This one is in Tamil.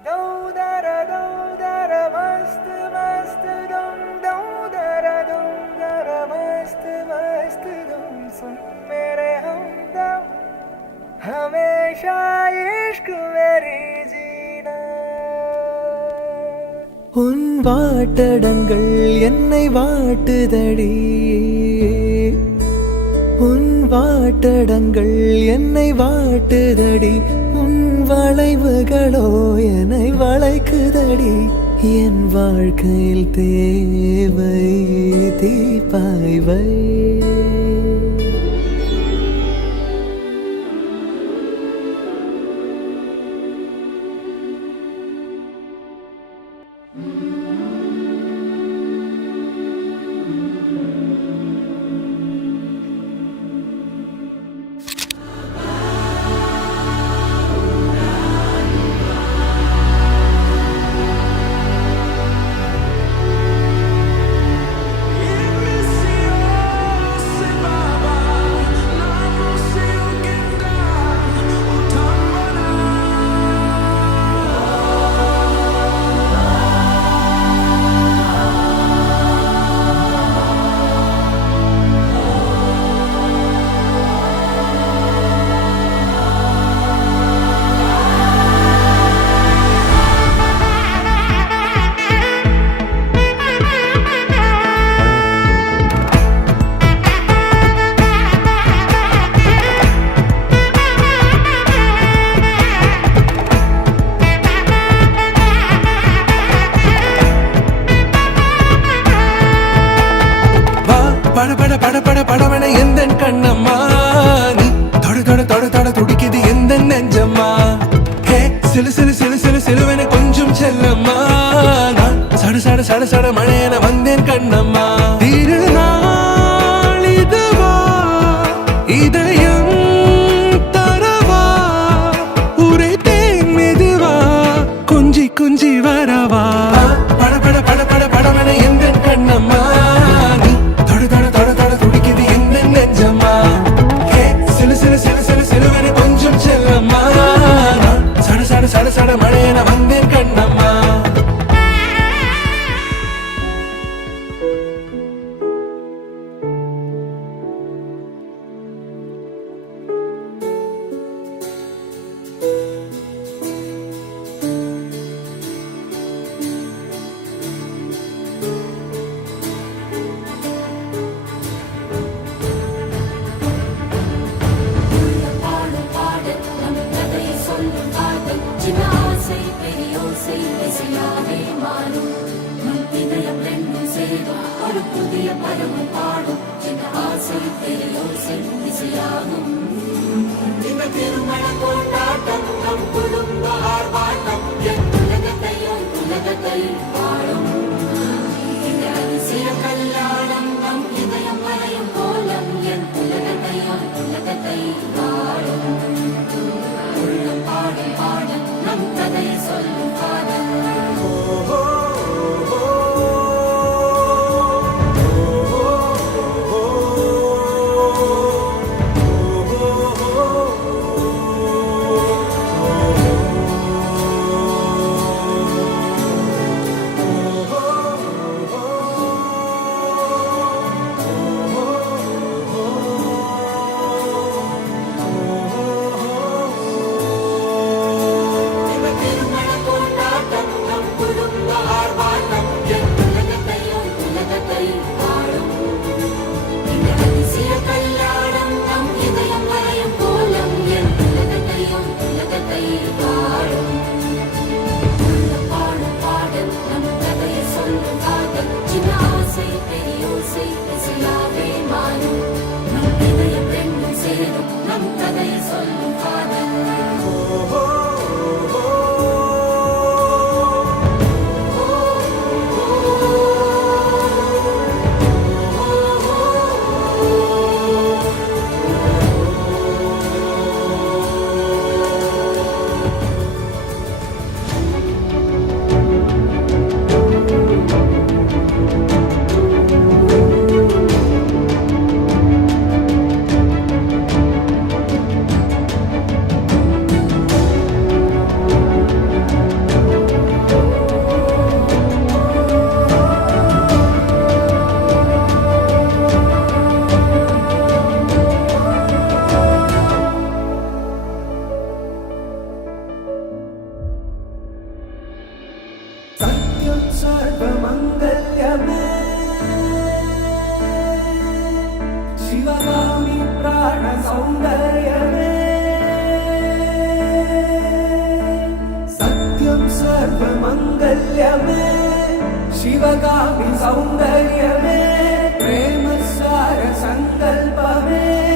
मस्त मस्त मस्त मस्त सुन मेरे हमदम हमेशा इश्क मेरी जीना உன் வாட்டடங்கள் என்னை வாட்டுதடி உன் வாட்டடங்கள் என்னை வாட்டுதடி உன் வளைவுகளோ என்னை வளைக்குதடி என் வாழ்க்கையில் தேவை தீபாய்வை படவன எந்த கண்ணம்மா நீ தொட தொட தொட தொட துடிக்குது எந்த நெஞ்சம்மா ஹே சிலு சிலு சிலு சிலு சிலுவன கொஞ்சம் செல்லம்மா நான் சட சட சட சட மழையன வந்தேன் கண்ணம்மா திருநாள் இதுவா இதயம் தரவா ஊரே தேன் மெதுவா கொஞ்சி கொஞ்சி வரவா பட பட பட பட படவன எந்த கண்ணம்மா சட சட மழையன வந்தேன் கண்ணம்மா திருமண கொண்டாட்டம் நம் குடும்ப ஆர்ப்பாட்டம் என் உலகத்தையும் உலகத்தையும் வாழும் இந்த அதிசய கல்யாணம் நம் இதயம் வரையும் கோலம் என் உலகத்தையும் உலகத்தையும் வாழும் உள்ளம் பாடும் பாடல் நம் கதையை சொல்லும் காதல் सर्वमङ्गल्यमे शिवगामि प्राणसौन्दर्यमे सत्यं सर्वमङ्गल्यमे शिवगामि सौन्दर्यमे प्रेमसार सङ्कल्पमे